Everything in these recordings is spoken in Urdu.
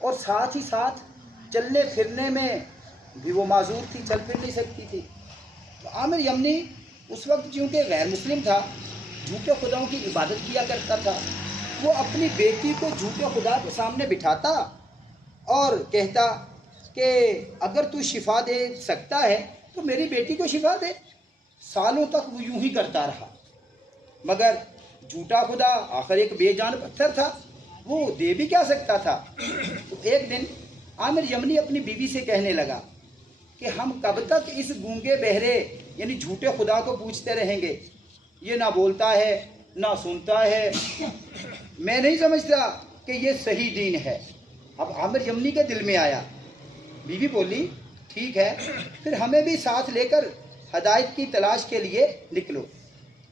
اور ساتھ ہی ساتھ چلنے پھرنے میں بھی وہ معذور تھی، چل پھر نہیں سکتی تھی۔ تو عامر یمنی اس وقت چونکہ غیر مسلم تھا، جھوٹے خداؤں کی عبادت کیا کرتا تھا، وہ اپنی بیٹی کو جھوٹے خدا کے سامنے بٹھاتا اور کہتا کہ اگر تو شفا دے سکتا ہے تو میری بیٹی کو شفا دے۔ سالوں تک وہ یوں ہی کرتا رہا، مگر جھوٹا خدا آخر ایک بے جان پتھر تھا، وہ دے بھی کیا سکتا تھا۔ تو ایک دن عامر یمنی اپنی بیوی سے کہنے لگا کہ ہم کب تک اس گونگے بہرے یعنی جھوٹے خدا کو پوچھتے رہیں گے، یہ نہ بولتا ہے نہ سنتا ہے، میں نہیں سمجھتا کہ یہ صحیح دین ہے۔ اب عامر یمنی کے دل میں آیا، بیوی بولی ٹھیک ہے، پھر ہمیں بھی ساتھ لے کر ہدایت کی تلاش کے لیے نکلو،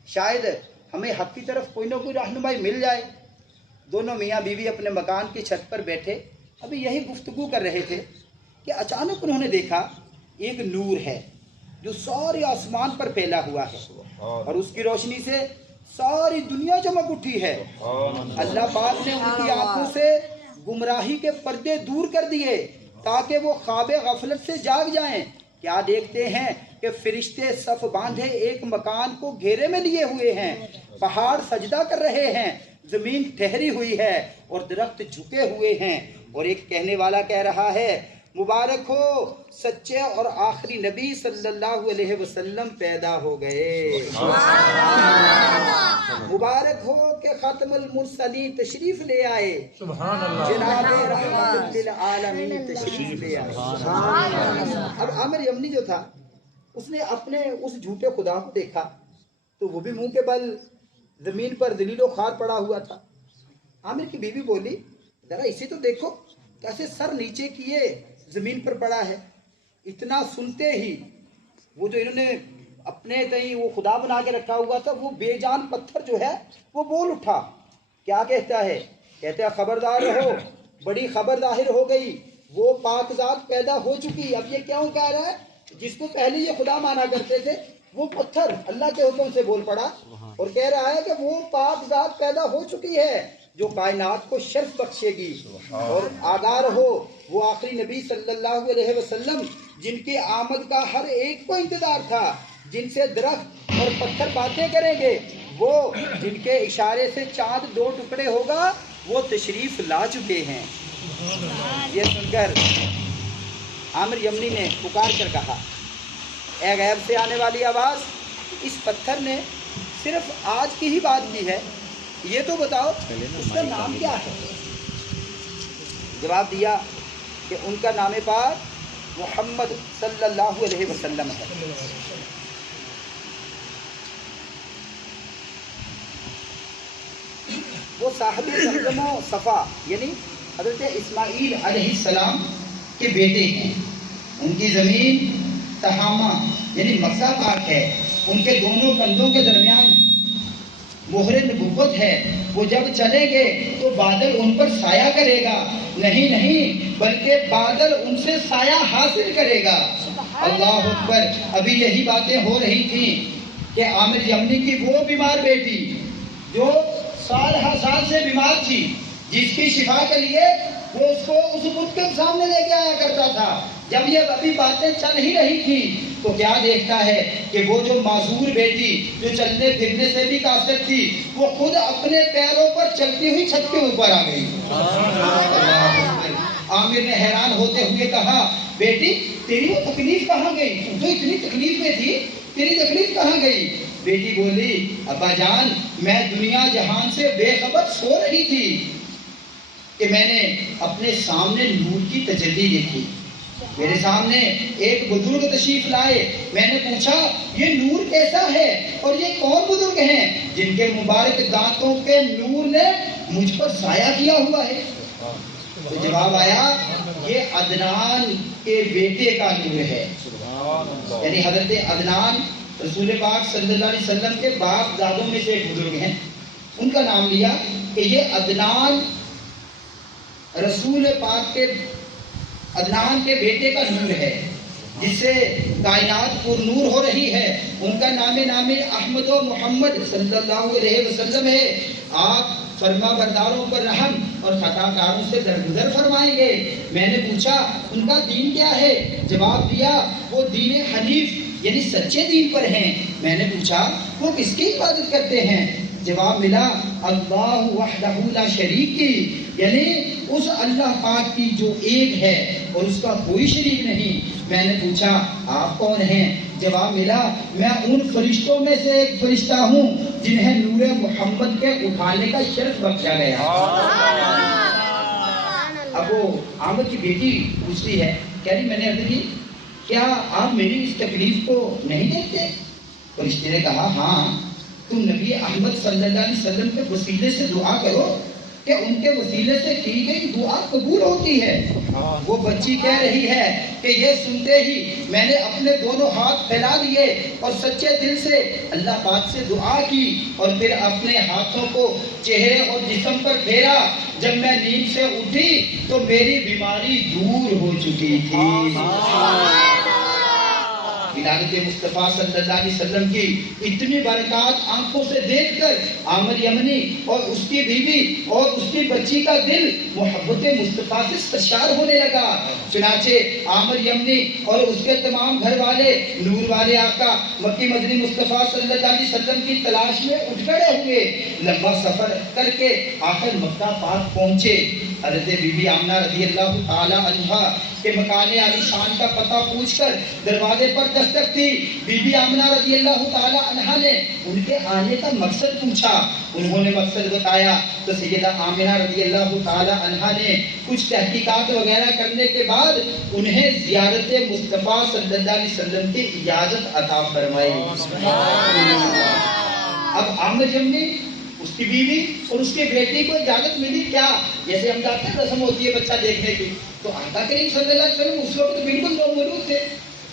شاید ہمیں حق کی طرف کوئی نہ کوئی رہنمائی مل جائے۔ دونوں میاں بیوی اپنے مکان کی چھت پر بیٹھے ابھی یہی گفتگو کر رہے تھے کہ اچانک انہوں نے دیکھا ایک نور ہے جو سارے آسمان پر پھیلا ہوا ہے اور اس کی روشنی سے ساری دنیا چمک اٹھی ہے۔ اللہ پاک نے ان کی آنکھوں سے گمراہی کے پردے دور کر دیے تاکہ وہ خواب غفلت سے جاگ جائیں۔ کیا دیکھتے ہیں کہ فرشتے صف باندھے ایک مکان کو گھیرے میں لیے ہوئے ہیں، پہاڑ سجدہ کر رہے ہیں، زمین ٹھہری ہوئی ہے اور درخت جھکے ہوئے ہیں، اور ایک کہنے والا کہہ رہا ہے مبارک ہو سچے اور آخری نبی صلی اللہ علیہ وسلم پیدا ہو گئے، مبارک ہو کہ ختم المرسلین تشریف لے آئے، جناب رحمت للعالمین تشریف لے آئے۔ اب عامر یمنی جو تھا اس نے اپنے اس جھوٹے خدا کو دیکھا تو وہ بھی منہ کے بل زمین پر ذلیل و خوار پڑا ہوا تھا۔ عامر کی بیوی بولی ذرا اسے تو دیکھو کیسے سر نیچے کیے زمین پر پڑا ہے۔ اتنا سنتے ہی وہ جو انہوں نے اپنے تئیں وہ خدا بنا کے رکھا ہوا تھا وہ بے جان پتھر جو ہے وہ بول اٹھا، کیا کہتا ہے؟ کہتے ہیں خبردار رہو، بڑی خبر ظاہر ہو گئی، وہ پاک ذات پیدا ہو چکی۔ اب یہ کیوں کہہ رہا ہے؟ جس کو پہلے یہ خدا مانا کرتے تھے وہ پتھر اللہ کے حکم سے بول پڑا اور کہہ رہا ہے کہ وہ پاک ذات پیدا ہو چکی ہے جو کائنات کو شرف بخشے گی، اور آگاہ رہو وہ آخری نبی صلی اللہ علیہ وسلم جن کی آمد کا ہر ایک کو انتظار تھا، جن سے درخت اور پتھر باتیں کریں گے، وہ جن کے اشارے سے چاند دو ٹکڑے ہوگا وہ تشریف لا چکے ہیں۔ یہ سن کر عامر یمنی نے پکار کر کہا اے غیب سے آنے والی آواز، اس پتھر نے صرف آج کی ہی بات کی ہے، یہ تو بتاؤ اس کا نام کیا ہے؟ جواب دیا کہ ان کا نام پاک محمد صلی اللہ علیہ وسلم ہے۔ وہ صاحب زمزم و صفا یعنی حضرت اسماعیل علیہ السلام کے بیٹے ہیں، ان کی زمین تہامہ یعنی مکہ پاک ہے، ان کے دونوں کندھوں کے درمیان مہر نبوت ہے، وہ جب چلیں گے تو بادل ان پر سایہ کرے گا، نہیں بلکہ بادل ان سے سایہ حاصل کرے گا۔ اللہ اکبر۔ ابھی یہی باتیں ہو رہی تھیں کہ عامر یمنی کی وہ بیمار بیٹی جو سال ہر سال سے بیمار تھی، جس کی شفا کے لیے وہ اس کو اس بت کے سامنے لے کے آیا کرتا تھا، جب یہ ابھی باتیں چل ہی رہی تھی تو کیا دیکھتا ہے کہ وہ جو معذور بیٹی جو چلنے پھرنے سے بھی قاصر تھی وہ خود اپنے پیروں پر چلتی ہوئی چھت کے اوپر آ گئی۔ عامر نے حیران ہوتے ہوئے کہا بیٹی تیری وہ تکلیف کہاں گئی؟ تو جو اتنی تکلیف میں تھی تیری تکلیف کہاں گئی؟ بیٹی بولی ابا جان میں دنیا جہان سے بے خبر سو رہی تھی کہ میں نے اپنے سامنے نور کی تجلی دیکھی، میرے سامنے ایک بزرگ تشریف لائے، میں نے پوچھا یہ نور کیسا ہے اور یہ کون بزرگ ہیں جن کے مبارک دانتوں کے نور نے مجھ پر سایہ کیا ہوا ہے؟ تو جواب آیا یہ عدنان کے بیٹے کا نور ہے، یعنی حضرت عدنان رسول پاک صلی اللہ علیہ وسلم کے باپ دادوں میں سے ایک بزرگ ہیں، ان کا نام لیا کہ یہ عدنان رسول پاک کے عدنان کے بیٹے کا نور ہے۔ جس سے کائنات پر نور ہو رہی ہے، ان کا نام احمد و محمد صلی اللہ علیہ وسلم ہے۔ آپ فرما برداروں پر رحم اور خطا کاروں سے درگزر فرمائیں گے۔ میں نے پوچھا ان کا دین کیا ہے؟ جواب دیا وہ دین حنیف یعنی سچے دین پر ہیں۔ میں نے پوچھا وہ کس کی عبادت کرتے ہیں؟ جواب ملا اللہ وحدہ لا شریک کی، یعنی اس اللہ پاک کی جو ایک ہے اور اس کا کوئی شریک نہیں۔ میں نے پوچھا آپ کون ہیں؟ جواب ملا میں ان فرشتوں میں سے ایک فرشتہ ہوں جنہیں نور محمد کے اٹھانے کا شرف بخشا گیا۔ اب وہ احمد کی بیٹی پوچھتی ہے، کہہ رہی میں نے عرض کی کیا آپ میری اس تکلیف کو نہیں دیکھتے؟ فرشتے نے کہا ہاں، تم نبی احمد صلی اللہ علیہ وسلم کے وسیلے سے دعا کرو کہ ان کے وسیلے سے کی گئی دعا قبول ہوتی ہے۔ وہ بچی کہہ رہی ہے کہ یہ سنتے ہی میں نے اپنے دونوں ہاتھ پھیلا دیے اور سچے دل سے اللہ پاک سے دعا کی اور پھر اپنے ہاتھوں کو چہرے اور جسم پر پھیرا۔ جب میں نیند سے اٹھی تو میری بیماری دور ہو چکی تھی۔ ولادت مصطفیٰ صلی اللہ علیہ وسلم کی اتنی برکات آنکھوں سے دیکھ کر عامر یمنی اور اس کی بیوی اور اس کی بچی کا دل محبت مصطفیٰ سے سرشار ہونے لگا۔ چنانچہ عامر یمنی اور اس کے تمام گھر والے نور والے آقا مکی مدنی مصطفیٰ صلی اللہ علیہ وسلم کی تلاش میں اٹھ کھڑے ہوئے۔ لمبا سفر کر کے آخر مکہ پاک پہنچے۔ حضرت بی بی آمنہ رضی اللہ تعالی عنہا کے مکان عالی شان کا پتہ پوچھ کر دروازے پر دستک دی۔ بی بی آمنہ رضی اللہ تعالی عنہا نے ان کے آنے کا مقصد پوچھا۔ انہوں نے مقصد بتایا تو سیدہ آمنہ رضی اللہ تعالی عنہا نے کچھ تحقیقات وغیرہ کرنے کے بعد انہیں زیارت مصطفیٰ صلی اللہ علیہ وسلم کی اجازت عطا فرمائی۔ اب عامر یمنی اس کی بیوی اور اس کی بیٹی کو اجازت ملی کیا؟ جیسے ہم جاتے ہیں رسم ہوتی ہے بچہ دیکھنے کی، تو آقا کریم صلی اللہ علیہ وسلم اس وقت بالکل موجود تھے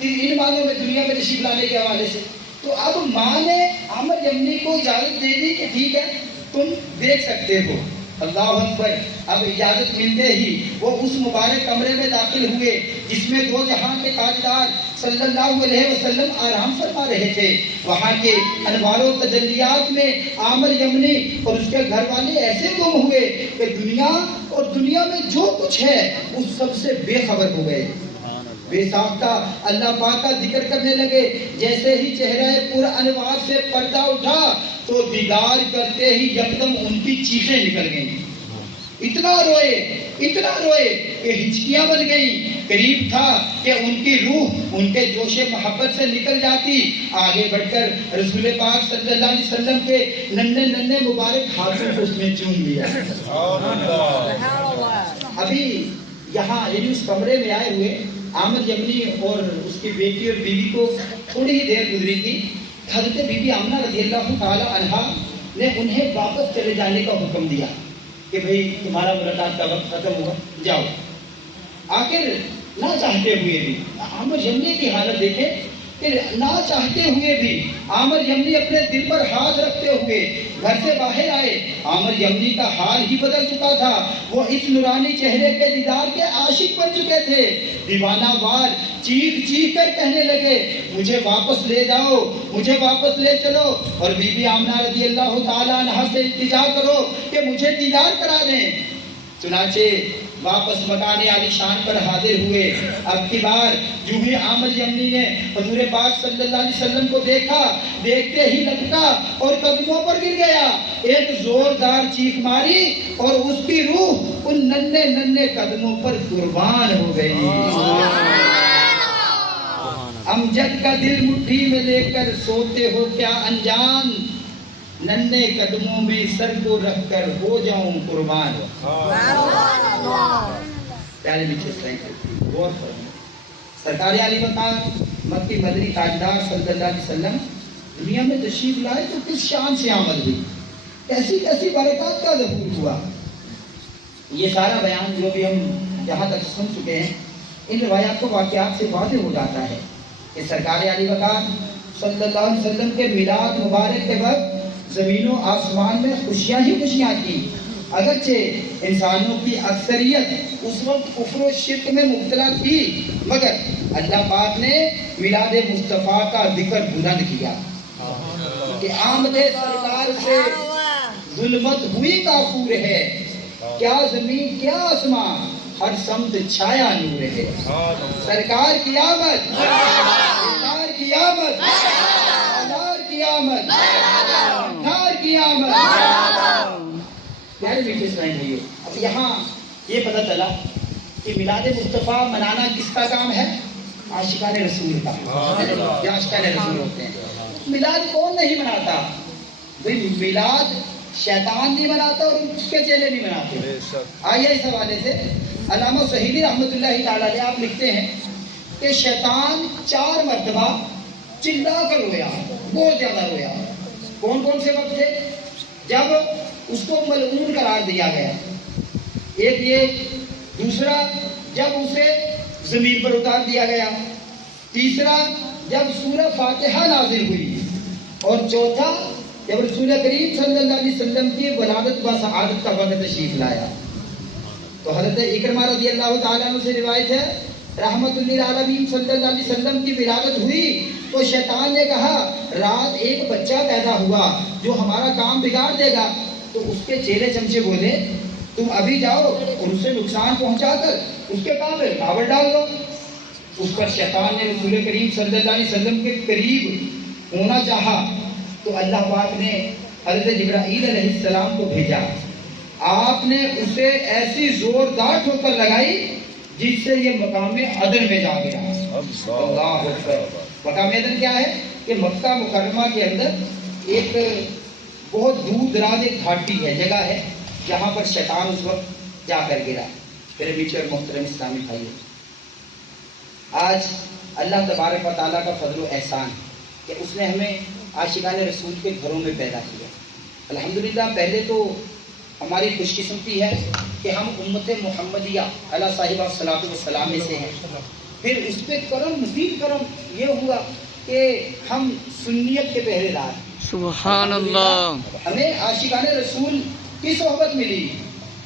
ان معنوں میں دنیا میں تشریف لانے کے حوالے سے۔ تو اب ماں نے عامر یمنی کو اجازت دے دی کہ ٹھیک ہے تم دیکھ سکتے ہو۔ اللہ اکبر۔ اب اجازت ملتے ہی وہ اس مبارک کمرے میں داخل ہوئے جس میں دو جہاں کے تاجدار صلی اللہ علیہ وسلم آرام فرما رہے تھے۔ وہاں کے انوار و تجلیات میں عامر یمنی اور اس کے گھر والے ایسے گم ہوئے کہ دنیا اور دنیا میں جو کچھ ہے اس سب سے بے خبر ہو گئے۔ بے ساختہ اللہ پاک کا ذکر کرنے لگے۔ جیسے ہی چہرہ پر انوار سے پردہ اٹھا تو دیدار کرتے ہی یکدم ان کی چیخیں نکل گئیں۔ اتنا روئے کہ ہچکیاں بن گئیں۔ قریب تھا کہ ان کی روح ان کے جوش محبت سے نکل جاتی۔ آگے بڑھ کر رسول پاک صلی اللہ علیہ وسلم کے ننھے مبارک ہاتھوں کو اس نے چوم لیا۔ ابھی یہاں یعنی اس کمرے میں آئے ہوئے عامر یمنی اور اس کی بیٹی اور بیوی کو تھوڑی ہی دیر گزری تھی، حضرت بی بی آمنہ رضی اللہ تعالی عنہا نے انہیں واپس چلے جانے کا حکم دیا کہ بھئی تمہارا ملاقات کا وقت ختم ہوا، جاؤ۔ آخر نہ چاہتے ہوئے بھی عامر یمنی کی حالت دیکھیں کہ نہ چاہتے ہوئے بھی عامر یمنی اپنے دل پر ہاتھ رکھتے ہوئے گھر سے باہر آئے۔ عامر یمنی کا حال ہی بدل چکا تھا۔ وہ اس نورانی چہرے کے دیدار کے عاشق بن چکے تھے۔ دیوانہ وار چیخ کر کہنے لگے مجھے واپس لے جاؤ، مجھے واپس لے چلو، اور بی بی آمنہ رضی اللہ تعالیٰ عنہا سے التجا کرو کہ مجھے دیدار کرا دیں۔ چنانچہ واپس مکان عالی شان پر حاضر ہوئے۔ اب کی بار جو ہی عامر یمنی نے حضور پاک صلی اللہ علیہ وسلم کو دیکھا، دیکھتے ہی لپکا اور قدموں پر گر گیا۔ ایک زوردار چیخ ماری اور اس کی روح ان ننھے قدموں پر قربان ہو گئی۔ امجد کا دل مٹھی میں لے کر سوتے ہو کیا انجان، ننھے قدموں میں سر کو رکھ کر ہو جاؤں قربان۔ پیارے میٹھے اسلام غور فرمائیں، سرکار عالی مقام مکی مدنی تاجدار صلی اللہ علیہ وسلم دنیا میں تشریف لائے تو کس شان سے آمد ہوئی، کیسی برکات کا ظہور ہوا۔ یہ سارا بیان جو بھی ہم جہاں تک سن چکے ہیں ان روایات و واقعات سے واضح ہو جاتا ہے کہ سرکار عالی مقام صلی اللہ علیہ وسلم کے میلاد مبارک کے وقت زمین و آسمان میں خوشیاں ہی خوشیاں تھیں۔ اگرچہ انسانوں کی اکثریت اس وقت کفر و شرک میں مبتلا تھی، مگر اللہ پاک نے میلاد مصطفیٰ کا ذکر بلند کیا کہ آمد سرکار سے ظلمت ہوئی کافور ہے، کیا زمین کیا آسمان ہر سمت چھایا نور ہے۔ سرکار کی آمد، سرکار کی آمد، سرکار کی آمد، سرکار کی آمد۔ پیارے میٹھے اسلام بھائیو، اب یہاں یہ پتہ چلا کہ میلاد مصطفیٰ منانا کس کا کام ہے؟ عاشقان رسول کا، یا عاشقان رسول ہوتے ہیں۔ میلاد کون نہیں مناتا؟ بھئی میلاد شیطان نہیں مناتا اور اس کے چیلے نہیں مناتے۔ آئیے اس حوالے سے علامہ صہیبی رحمۃ اللہ تعالیٰ علیہ آپ لکھتے ہیں کہ شیطان 4 مرتبہ چلا کر رویا، بہت زیادہ رویا۔ کون کون سے وقت تھے؟ جب اس کو ملعون قرار دیا گیا، ایک یہ، دوسرا جب اسے زمین پر اتار دیا گیا، تیسرا جب سورہ فاتحہ نازل ہوئی، اور چوتھا جب رسول کریم صلی اللہ علیہ وسلم کی ولادت و سعادت کا وقت تشریف لایا۔ تو حضرت اکرمہ رضی اللہ تعالیٰ عنہ سے روایت ہے، رحمت للعالمین صلی اللہ علیہ وسلم کی ولادت ہوئی تو شیطان نے کہا رات ایک بچہ پیدا ہوا جو ہمارا کام بگاڑ دے گا۔ تو اس کے چیلے چمچے بولے تم ابھی جاؤ اور اسے نقصان پہنچا کر اس کے کام پہ رکاوٹ ڈال دو۔ اس پر شیطان نے رسول کریم صلی اللہ علیہ وسلم کے قریب ہونا چاہا تو اللہ پاک نے حضرت جبرائیل علیہ السلام کو بھیجا۔ آپ نے اسے ایسی زوردار ٹھوکر لگائی جس سے یہ مقام عدن میں جا گیا۔ اللہ اکبر۔ مقام عدن کیا ہے؟ کہ مکہ مکرمہ کے اندر ایک بہت دور دراز ایک گھاٹی ہے، جگہ ہے جہاں پر شیطان اس وقت جا کر گرا۔ میرے بیچ اور محترم اسلامی بھائیو، آج اللہ تبارک و تعالیٰ کا فضل و احسان کہ اس نے ہمیں عاشقان رسول کے گھروں میں پیدا کیا۔ الحمدللہ پہلے تو ہماری خوش قسمتی ہے کہ ہم امت محمدیہ علیہ صاحبہ الصلاۃ والسلام میں سے ہیں۔ پھر اس پہ کرم، مزید کرم یہ ہوا کہ ہم سنیت کے پہرے دار۔ سبحان اللہ۔ ہمیں عاشقان رسول کی صحبت ملی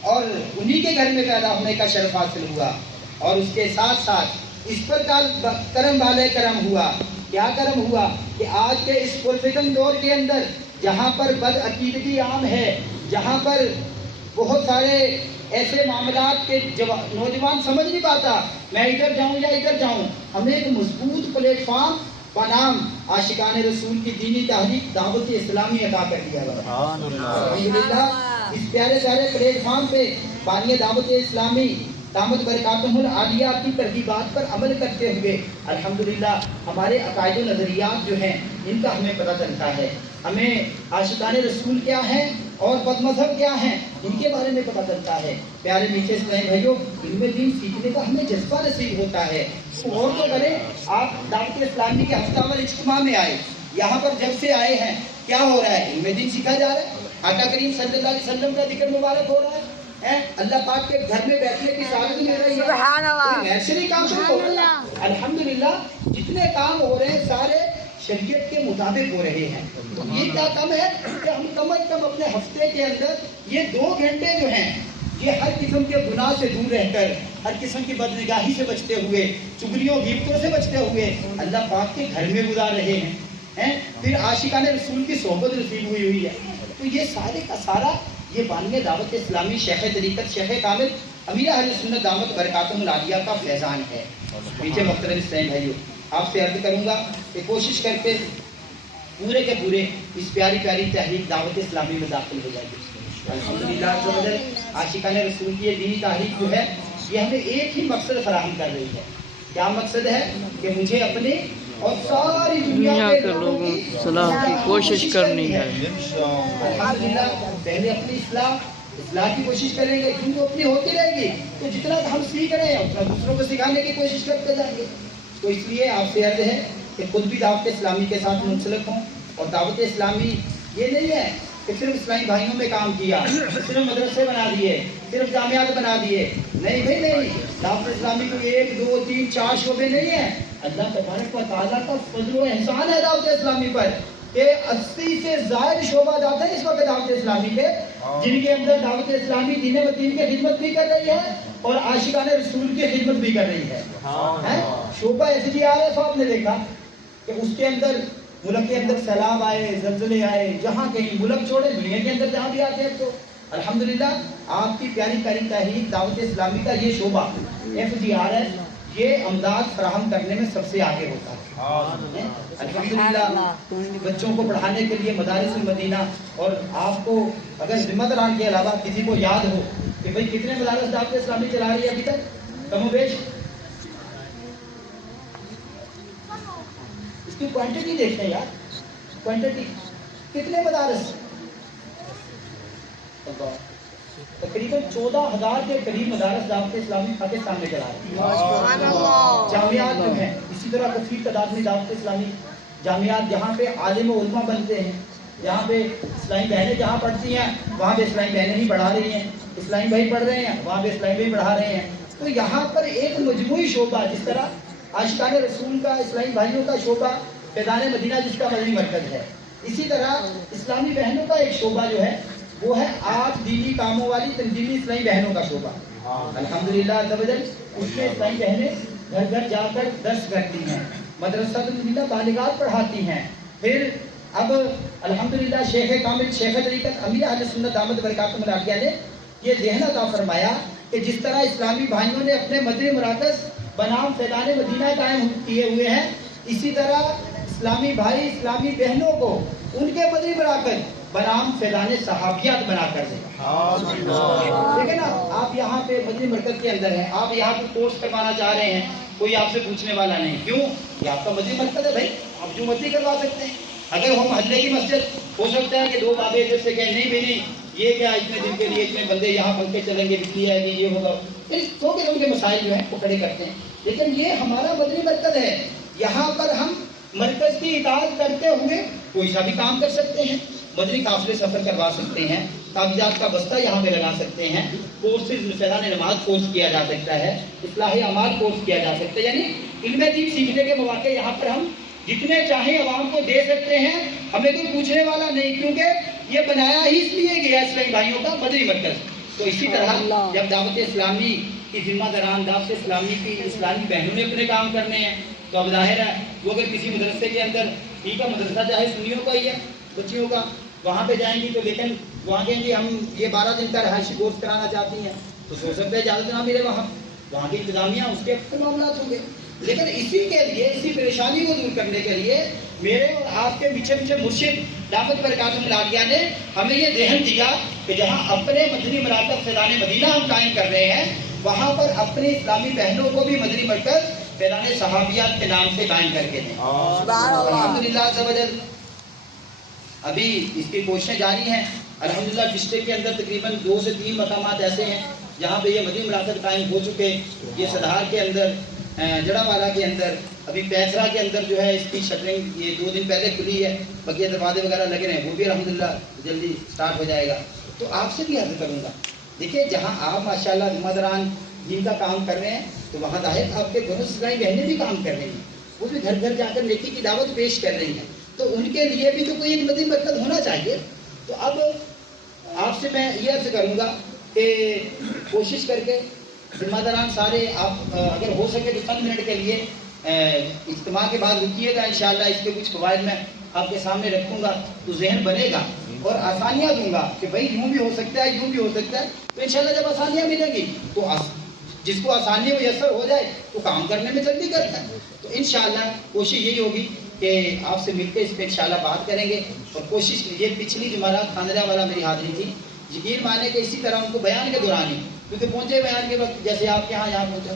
اور انہی کے گھر میں پیدا ہونے کا شرف حاصل ہوا، اور اس کے ساتھ ساتھ اس پر کرم والے کرم ہوا۔ کیا کرم ہوا کہ آج کے اس پرفتن دور کے اندر جہاں پر بد عقیدگی عام ہے، جہاں پر بہت سارے ایسے معاملات کے نوجوان سمجھ نہیں پاتا میں ادھر جاؤں یا ادھر جاؤں، ہمیں ایک مضبوط پلیٹ فارم بنام عاشقان رسول کی دینی تحریک دعوت اسلامی عطا کر دیا گیا۔ الحمدللہ اس پیارے پیارے پلیٹ فارم پہ بانی دعوت اسلامی دامت برکاتہم العالیہ کی ترغیبات پر عمل کرتے ہوئے الحمدللہ ہمارے عقائد و نظریات جو ہیں ان کا ہمیں پتہ چلتا ہے، ہمیں عاشقان رسول کیا ہیں اور بد مذہب کیا ہیں ان کے بارے میں پتہ چلتا ہے۔ پیارے میٹھے اسلامی بھائیوں، علم دین سیکھنے کا ہمیں جذبہ نصیب ہوتا ہے۔ اور تو کریں، آپ دعوت اسلامی کے ہفتہ وار اجتماع میں آئے، یہاں پر جب سے آئے ہیں کیا ہو رہا ہے؟ علم دین سیکھا جا رہا ہے، آقا کریم صلی اللہ علیہ وسلم کا ذکر مبارک ہو رہا ہے، اللہ پاک کے گھر میں بیٹھنے کی سعادت مل رہی ہے۔ سبحان اللہ۔ غیر شرعی کام شروع ہو رہا ہے۔ الحمدللہ جتنے کام ہو رہے ہیں سارے شریعت کے مطابق ہو رہے ہیں۔ یہ کیا کم ہے کہ ہم کم از کم اپنے ہفتے کے اندر یہ 2 گھنٹے جو ہیں یہ ہر قسم کے گناہ سے دور رہ کر، ہر قسم کی بدنگاہی سے بچتے ہوئے، چغلیوں غیبتوں سے بچتے ہوئے اللہ پاک کے گھر میں گزار رہے ہیں۔ پھر عاشقان رسول کی صحبت نصیب ہوئی ہے۔ تو یہ سارے کا سارا یہ بانی دعوت اسلامی شیخ طریقت شیخ کامل امیر اہل سنت دامت برکاتہم العالیہ کا فیضان ہے۔ پیچھے محترم اسلام بھائیو، آپ سے عرض کروں گا کہ کوشش کر کے پورے کے پورے اس پیاری پیاری تحریک دعوت اسلامی میں داخل ہو جائے گی۔ الحمدللہ عاشقان رسول کی یہ دینی تحریک جو ہے یہ ہمیں ایک ہی مقصد فراہم کر رہی ہے۔ کیا مقصد ہے؟ کہ مجھے اپنے اور ساری دنیا کے لوگوں کی صلاح کی کوشش کرنی ہے۔ الحمدللہ پہلے اپنی اصلاح کی کوشش کریں گے، کیونکہ اپنی ہوتی رہے گی تو جتنا ہم سیکھ رہے ہیں اتنا دوسروں کو سکھانے کی کوشش کرتے جائیں گے۔ تو اس لیے آپ سے عرض ہے کہ خود بھی دعوت اسلامی کے ساتھ منسلک ہوں، اور دعوت اسلامی یہ نہیں ہے کہ صرف اسلامی بھائیوں میں کام کیا، صرف مدرسے بنا دیے، صرف جامعات بنا دیے، نہیں بھائی نہیں، دعوت اسلامی کو 1 2 3 4 شعبے نہیں ہیں۔ اللہ تبارک و تعالیٰ کا فضل و احسان ہے دعوت اسلامی پر کہ 80 سے زائد شعبہ جاتے ہیں اس وقت دعوت اسلامی کے، جن کے اندر دعوت اسلامی دین و دین کی خدمت بھی کر رہی ہے اور عاشقان رسول کی خدمت بھی کر رہی ہے۔ شعبہ FGRF آپ نے دیکھا کہ اس کے اندر ملک کے اندر سیلاب آئے، زلزلے آئے، جہاں کہیں ملک چھوڑے دنیا کے اندر جہاں بھی آتے ہیں تو الحمدللہ آپ کی پیاری پیاری تحریک دعوت اسلامی کا یہ شعبہ FGRF یہ امداد فراہم کرنے میں سب سے آگے ہوتا ہے۔ الحمدللہ بچوں کو پڑھانے کے لیے مدارس المدینہ، اور آپ کو اگر ذمہ داران کے علاوہ کسی کو یاد ہو کہ بھئی کتنے مدارس دعوت اسلامی چلا رہی ہے ابھی تک، کم و بیش اس کی کوانٹٹی دیکھیں یار، کوانٹٹی کتنے مدارس، تقریباً 14,000 کے قریب مدارس دعوت اسلامی پاکستان میں چلا رہی ہے۔ جامعات جو ہیں اسی طرح کثیر تعداد میں دعوت اسلامی جامعات، جہاں پہ عالم و علماء بنتے ہیں، جہاں پہ اسلامی بہنیں جہاں پڑھتی ہیں وہاں پہ اسلامی بہنیں ہی پڑھا رہی ہیں، اسلامی بھائی پڑھ رہے ہیں وہاں پہ اسلامی بھائی پڑھا رہے ہیں۔ تو یہاں پر ایک مجموعی شعبہ، جس طرح عاشقان رسول کا اسلامی بھائیوں کا شعبہ فیضان مدینہ جس کا مدنی مرکز ہے، اسی طرح اسلامی بہنوں کا ایک شعبہ جو ہے وہ ہے آپ دینی کاموں والی تنظیمی اسلامی بہنوں کا شعبہ۔ الحمدللہ عزوجل اس میں اسلامی بہنیں گھر گھر جا کر درس کرتی ہیں، مدرسہ الحمدللہ بالغات پڑھاتی ہیں۔ پھر اب الحمدللہ شیخ کامل شیخ طریقت امیر اہل سنت دامت برکاتہم العالیہ نے یہ ذہن عطا فرمایا کہ جس طرح اسلامی بھائیوں نے اپنے مدنی مراکز بنام فیضان مدینہ قائم کیے ہوئے ہیں، اسی طرح اسلامی بھائی اسلامی بہنوں کو ان کے مدنی مراکز بنام فیضان صحابیات بنا کر دیں۔ دیکھیں نا، آپ یہاں پہ مدنی مرکز کے اندر ہیں، آپ یہاں پہ کورس کروانا چاہ رہے ہیں، کوئی آپ سے پوچھنے والا نہیں، کیوں؟ یہ آپ کا مدنی مرکز ہے بھائی، آپ جو مرضی کروا سکتے ہیں۔ اگر ہم محلے کی مسجد ہو سکتا ہے کہ دو بابے ادھر سے کہیں نہیں میری یہ کیا اتنے دن کے لیے اتنے بندے یہاں پنکھے چلیں گے، بجلی آئے گی، یہ ہوگا، سو قسم کے مسائل جو ہیں وہ کھڑے کرتے ہیں، لیکن یہ ہمارا مدنی مرکز ہے، یہاں پر ہم مرکز کی اطاعت کرتے ہوئے کوئی سا بھی کام کر سکتے ہیں، مدنی قافلے سفر کروا سکتے ہیں، کاغذات کا بستہ یہاں پہ لگا سکتے ہیں، کورسز فیضان نماز کورس کیا جا سکتا ہے، اصلاح اعمال کورس کیا جا سکتا ہے، یعنی علم دین سیکھنے کے مواقع یہاں پر ہم جتنے چاہیں عوام کو دے سکتے ہیں، ہمیں کوئی پوچھنے والا نہیں، کیونکہ یہ بنایا ہی اس لیے گیا اسلامی بھائیوں کا مدنی مرکز۔ تو اسی طرح جب دعوت اسلامی کی ذمہ داران دعوت اسلامی کی اسلامی بہنوں نے اپنے کام کرنے ہیں، تو اب ظاہر ہے وہ اگر کسی مدرسے کے اندر، ٹھیک ہے مدرسہ چاہے سنیوں کا ہی ہے بچیوں کا، وہاں پہ جائیں گی تو لیکن وہاں کہیں گے ہم یہ 12 دن کا رہائشی کورس کرانا چاہتی ہیں، تو سو سکتا ہے اجازت نہ ملے، وہاں کی انتظامیہ اس کے اپنے معاملات ہوں گے، لیکن اسی کے لیے اسی پریشانی کو دور کرنے کے لیے میرے اور آپ کے پیچھے پیچھے مرشد دامت برکاتہم العالیہ نے ہمیں یہ ذہن دیا کہ جہاں اپنے مدنی مراکز فیضان مدینہ ہم قائم کر رہے ہیں، وہاں پر اپنی اسلامی بہنوں کو بھی مدنی مرکز فیضان صحابیات کے نام سے قائم کر کے دیں۔ الحمدللہ عزوجل ابھی اس کی کوششیں جاری ہیں، الحمدللہ ڈسٹرکٹ کے اندر تقریباً 2 سے 3 مقامات ایسے ہیں جہاں پہ یہ مدنی مراکز قائم ہو چکے، یہ صدہار کے اندر، جڑا والا کے اندر، ابھی پیسرا کے اندر جو ہے اس کی شٹرنگ یہ 2 دن پہلے کھلی ہے، بقیہ دروازے وغیرہ لگے ہیں، وہ بھی الحمدللہ جلدی سٹارٹ ہو جائے گا۔ تو آپ سے بھی عرض کروں گا، دیکھیے جہاں آپ ماشاءاللہ ذمہ داران دین کا کام کر رہے ہیں، تو وہاں ظاہر آپ کے گھروں سے اسلامی بہنیں بھی کام کر رہی ہیں، وہ بھی گھر گھر جا کر نیکی کی دعوت پیش کر رہی ہیں، تو ان کے لیے بھی تو کوئی ایک مدنی مرکز ہونا چاہیے۔ تو اب آپ سے میں یہ عرض کروں گا کہ کوشش کر کے ذمہ داران سارے آپ اگر ہو سکے تو 5 منٹ کے لیے اجتماع کے بعد رکیے گا، انشاءاللہ اس کے کچھ فوائد میں آپ کے سامنے رکھوں گا تو ذہن بنے گا اور آسانیاں دوں گا کہ بھائی یوں بھی ہو سکتا ہے، یوں بھی ہو سکتا ہے، تو انشاءاللہ جب آسانیاں ملیں گی تو جس کو آسانی میسر ہو جائے تو کام کرنے میں جلدی کرتا ہے۔ تو انشاءاللہ کوشش یہی ہوگی کہ آپ سے مل کے اس پہ انشاءاللہ بات کریں گے، اور کوشش یہ پچھلی جمعرات خاندرہ والا میری حاضری تھی، یقین مانے کہ اسی طرح ان کو بیان کے دوران ہی، کیونکہ پہنچے بیان کے وقت جیسے آپ کے یہاں پہنچا،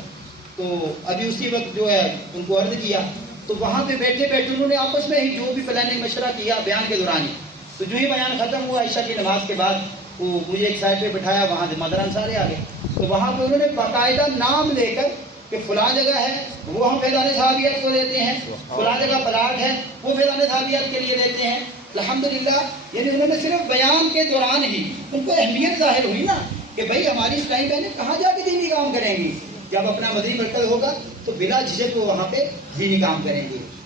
تو ابھی اسی وقت جو ہے ان کو عرض کیا، تو وہاں پہ بیٹھے بیٹھے انہوں نے آپس میں ہی جو بھی پلاننگ مشورہ کیا بیان کے دوران ہی، تو جو ہی بیان ختم ہوا عشاء کی نماز کے بعد وہ مجھے ایک سائڈ پہ بٹھایا، وہاں ذمہ داران سارے آ گئے، تو وہاں پہ انہوں نے باقاعدہ نام لے کر کہ فلاں جگہ ہے وہ ہم فیضان صحابیات کو دیتے ہیں، فلاں جگہ پلاٹ ہے وہ فیضان صحابیات کے لیے دیتے ہیں، الحمدللہ یعنی انہوں نے صرف بیان کے دوران ہی ان کو اہمیت ظاہر ہوئی نا کہ بھائی ہماری اسلامی بہنیں کہاں جا کے دینی کام کریں گی، جب اپنا مدنی مرکز ہوگا تو بلا جھجک وہ وہاں پہ دینی کام کریں گی۔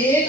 1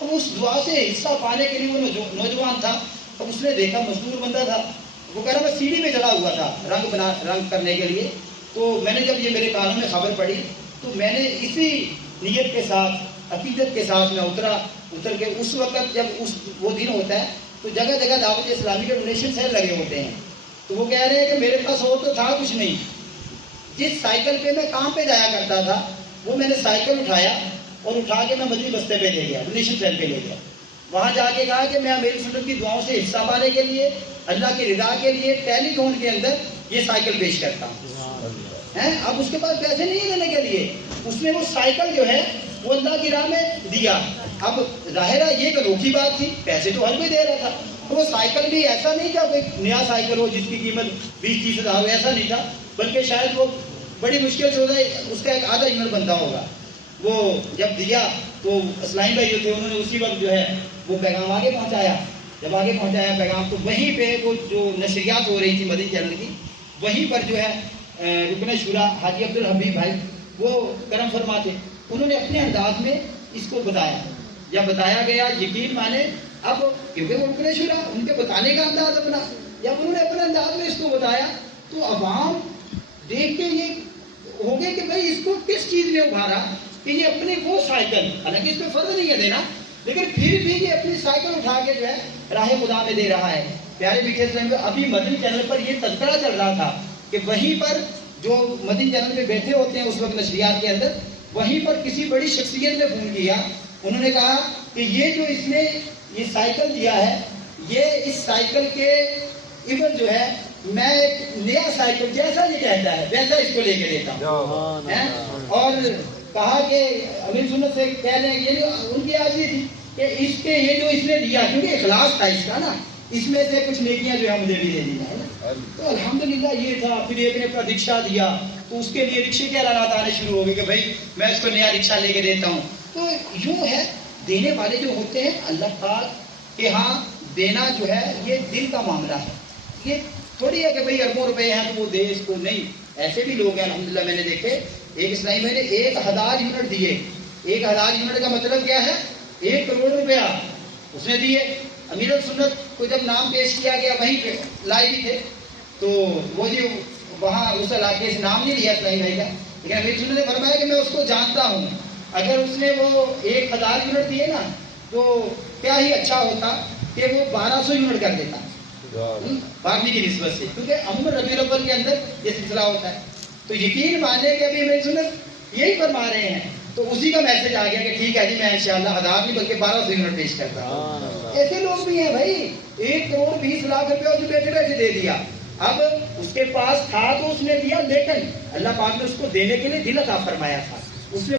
اب اس دعا سے حصہ پانے کے لیے وہ نوجوان تھا. اب اس نے دیکھا مزدور بندہ تھا, وہ کہہ رہا میں سیڑھی پہ چڑھا ہوا تھا رنگ کرنے کے لیے. تو میں نے جب یہ میرے کانوں میں خبر پڑی تو میں نے اسی نیت کے ساتھ عقیدت کے ساتھ میں اتر کے اس وقت جب وہ دن ہوتا ہے تو جگہ جگہ دعوت اسلامی کے ڈونیشن سیل لگے ہوتے ہیں. تو وہ کہہ رہے ہیں کہ میرے پاس اور تو تھا کچھ نہیں, جس سائیکل پہ میں کام پہ جایا کرتا تھا وہ میں نے سائیکل اٹھایا اور اٹھا کے میں مدنی بستے پہ لے گیا, ڈونیشن سیل پہ لے گیا. وہاں جا کے کہا کہ میں امیر سنت کی دعاؤں سے حصہ پانے کے لیے, اللہ کی رضا کے لیے ٹیلی تھون کے اندر یہ سائیکل پیش کرتا ہوں. اب اس کے پاس پیسے نہیں ہیں دینے کے لیے, اس نے وہ سائیکل جو ہے وہ اللہ کی راہ میں دیا. اب ظاہر ہے یہ ایک انوکھی بات تھی, پیسے تو ہر کوئی دے رہا تھا. وہ سائیکل بھی ایسا نہیں تھا کوئی نیا سائیکل ہو جس کی قیمت 20-30 ہزار ہو, ایسا نہیں تھا, بلکہ شاید وہ بڑی مشکل سے ہوتا ہے اس کا ایک آدھا یونٹ بنتا ہوگا. وہ جب دیا تو اسلام بھائی جو تھے انہوں نے اسی وقت جو ہے وہ پیغام آگے پہنچایا. جب آگے پہنچایا پیغام تو وہیں پہ وہ جو نشریات ہو رہی تھی مدنی چینل کی, وہیں پر جو ہے رکن شورا حاجی عبدالحبیب بھائی وہ کرم فرما تھے, انہوں نے اپنے انداز میں اس کو بتایا. جب بتایا گیا یقین مانے, اب کیونکہ وہ رکن شورا ان کے بتانے کا انداز اپنا, جب انہوں نے اپنے انداز میں اس کو بتایا تو عوام دیکھ کے یہ ہو گئے کہ بھائی اس کو کس چیز نے ابھارا کہ یہ اپنی وہ سائیکل, حالانکہ اس پہ فرض نہیں ہے دینا, لیکن پھر بھی یہ اپنی سائیکل اٹھا کے جو ہے راہ خدا میں دے رہا ہے. پیارے میٹھے اسلام میں ابھی مدنی چینل پر یہ تذکرہ چل رہا تھا کہ وہیں پر جو مدنی چینل پہ بیٹھے ہوتے ہیں اس وقت نشریات کے اندر, وہیں پر کسی بڑی شخصیت نے فون کیا. انہوں نے کہا کہ یہ جو اس نے یہ سائیکل دیا ہے, یہ اس سائیکل کے عوض جو ہے میں ایک نیا سائیکل جیسا یہ کہتا ہے ویسا اس کو لے کے دیتا ہوں. اور کہا کہ امیر سنت سے کہہ لیں یہ ان کی عادی تھی کہ اس کے یہ جو اس نے دیا, کیونکہ اخلاص تھا اس کا نا, اس میں سے کچھ نیکیاں جو ہے مجھے بھی دے دی ہے. تو الحمدللہ یہ تھا. پھر ایک نے اپنا رکشہ دیا تو اس کے لیے رکشے کے اعلانات آنے شروع ہو گئے کہ بھائی میں اس کو نیا رکشہ لے کے دیتا ہوں. تو یوں ہے دینے والے جو ہوتے ہیں اللہ پاک کے ہاں دینا جو ہے یہ دل کا معاملہ ہے. یہ تھوڑی ہے کہ بھائی اربوں روپے ہیں تو وہ دے اس کو, نہیں. ایسے بھی لوگ ہیں الحمدللہ, میں نے دیکھے ایک اسلامی میں نے 1000 یونٹ دیے. 1000 یونٹ کا مطلب کیا ہے, 1 کروڑ روپیہ اس نے دیے. امیر السنت کو جب نام پیش کیا گیا وہیں پہ لائے بھی تھے تو وہ جی وہاں اس علاقے سے نام نہیں لیا اسلامی بھائی کا, لیکن امیر السنت نے فرمایا کہ میں اس کو جانتا ہوں, اگر اس نے وہ 1000 یونٹ دیے نا تو کیا ہی اچھا ہوتا کہ وہ 1200 یونٹ کر دیتا باقی کی نسبت سے, کیونکہ عموماً ربیع الاول کے اندر یہ سلسلہ ہوتا ہے. تو یقین مانے کہ ابھی امیر سنت یہی فرما رہے ہیں, تو اسی کا میسج آ گیا کہ ٹھیک ہے جی میں انشاءاللہ 1000 نہیں بلکہ 1200 یونٹ پیش کرتا ہوں. ایسے لوگ بھی ہیں بھائی, 1 کروڑ 20 لاکھ روپے جو بیٹھے بیٹھے دے دیا. اب اس کے پاس تھا تو اس نے دیا, لیکن اللہ پاک نے اس کو دینے کے لیے دل عطا فرمایا تھا, اس نے